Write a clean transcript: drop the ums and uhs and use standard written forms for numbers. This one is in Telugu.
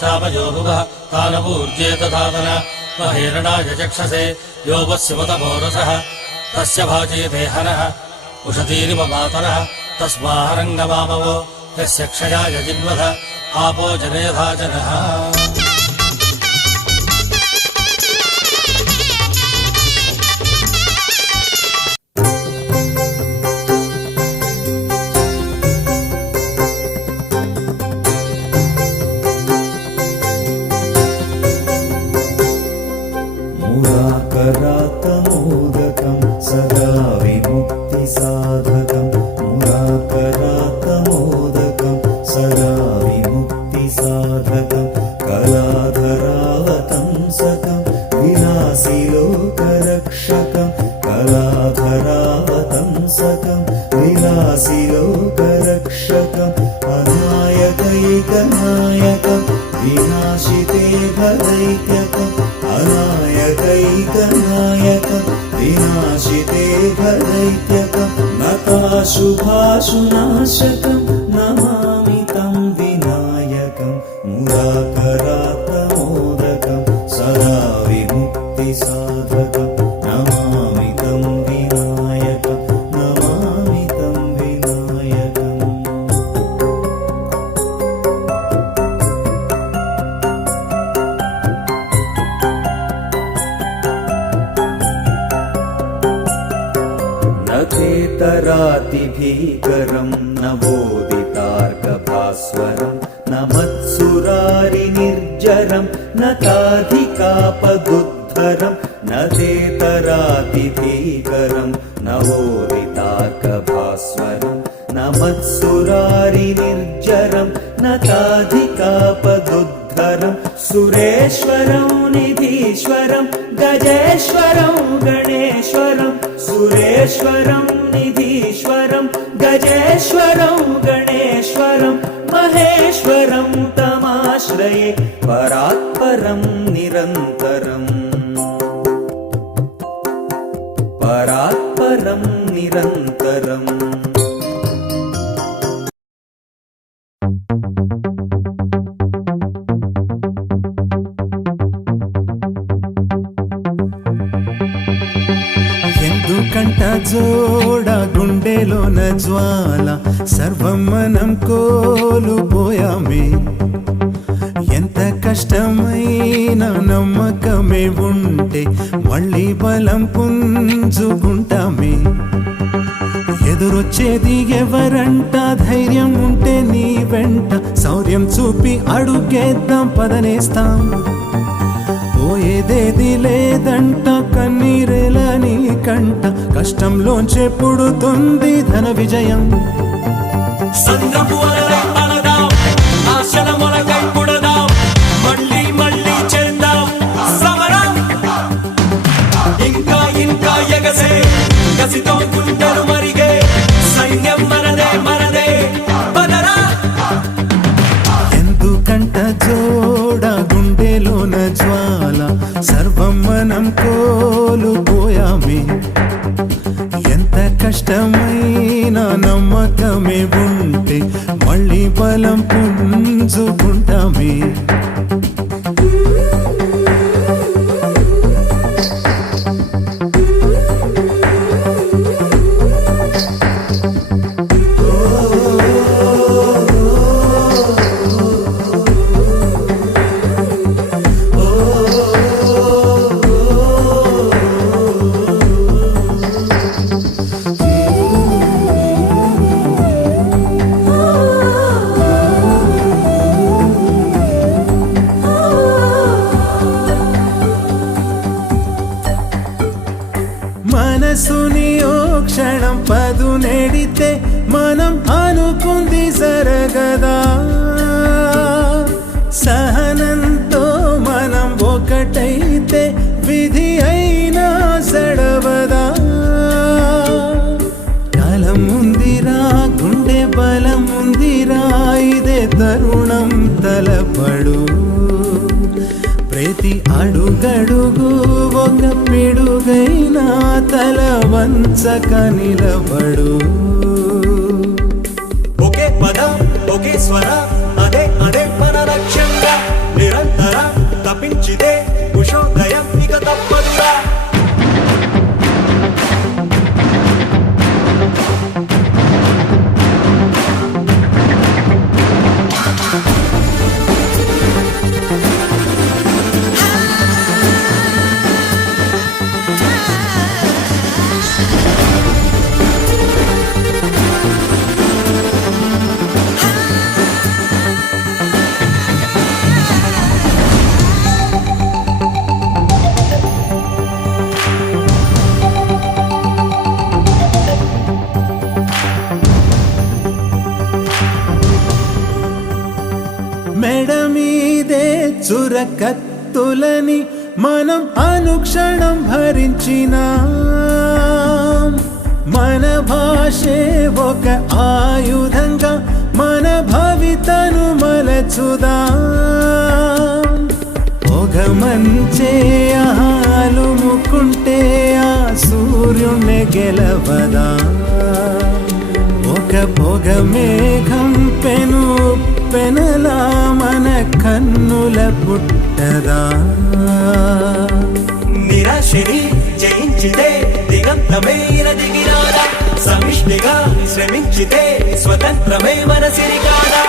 ज्येष्ठापयोगुवः तानवूर्जेत धातन महेरणाय चक्षसे यो वस्यवतमोरसः तस्य भाजेते हनः उषतीरिव मातरः तस्माहरङ्गमामवो यस्य क्षयाय जिन्वथ आपो जनेधा जनः मुराकरातमोदकं सदा विमुक्तिसाधकं मुराकरातमोदकं सदा विमुक्तिसाधकं कलाधरावतंसकं विलासिलोकरक्षकं कलाधरावतंसकं विलासिलोकरक्षकम् अनायकैकनायकं विनाशिते भदैत्यकम् अनायकैकनायकं विनाशिते भदैत्यकं नताशुभाशुनाशकं नमामि तं विनायकं मुराकरातमोदकं सदा विमुक्तिसाधकं नमामि तं विनायकं नमामि तं विनायकम् तेतरातिभीकरं न बोधितार्कभास्वरं न मत्सुरारिनिर्जरं न ताधिकापदुद्धरं न तेतरातिभीकरं न बोधितार्कभास्वरं न मत्सुरारिनिर्जरं न ताधिकापदुद्धरं सुरेश्वरं निधीश्वरं गजेश्वरं गणेश्वरं सुरेश्वरं निधीश्वरं गजेश्वरं गणेश्वरं महेश्वरं तमाश्रये परात्परं निरन्तरम् परात्परं निरन्तरम् కంట జోడ గుండెలోన జ్వాల సర్వం మనం కోల్పోయామే ఎంత కష్టమైన నమ్మకమే ఉంటే మళ్ళీ బలం పుంజుకుంటామే ఎదురొచ్చేది ఎవరంట ధైర్యం ఉంటే నీ వెంట శౌర్యం చూపి అడుగేద్దాం పదనేస్తాం పోయేదేది లేదంట కన్నీరేల నీ కంట కష్టంలోంచే పుడుతుంది ధన విజయం సంద్రపు అలలై అలదాం ఆశల మొలకై పుడదాం మళ్ళీ మళ్ళీ చేద్దాం సమరం ఇంకా ఇంకా ఎగసే కసితో గుండెలు మరిగే సైన్యం మనదే మనదే బదరా ఎందుకంట జోడ గుండెలోన జ్వాల సర్వం మనం కోల్పోయామే ఎంత కష్టమైన నమ్మకమే ఉంటే మళ్ళీ బలం పుంజుకుంటామే మనసుని ఓ క్షణం పదునెడితే మనం అనుకుంది జరగదా సహనంతో మనం ఒకటైతే విధి అయినా సడవదా కాలం ఉందిరా గుండె బలం ఉందిరా ఇదే తరుణం తలపడు ప్రతి అడుగడుగు ఒక పిడుగైనా తల వంచక నిలబడు ఒకే పదం ఒకే స్వర అదే అదే మన లక్ష్యంగా తపించిదే ఉషోదయం ఇక తప్పదురా. మెడ మీదే చురకత్తులని మనం అనుక్షణం భరించిన మన భాషే ఒక ఆయుధంగా మన భవితను మలచుదా. పొగ మంచే ఆలుముకుంటే ఆ సూర్యుణ్ణి గెలవదా. ఒక పొగ మేఘం పెను పెనలా మన కన్నుల పుట్టదా. నిరాశని జయించితే దిగంతమైన దిగిరాడా. సమిష్టిగా శ్రమించితే స్వతంత్రమే మన సిరిగాడా.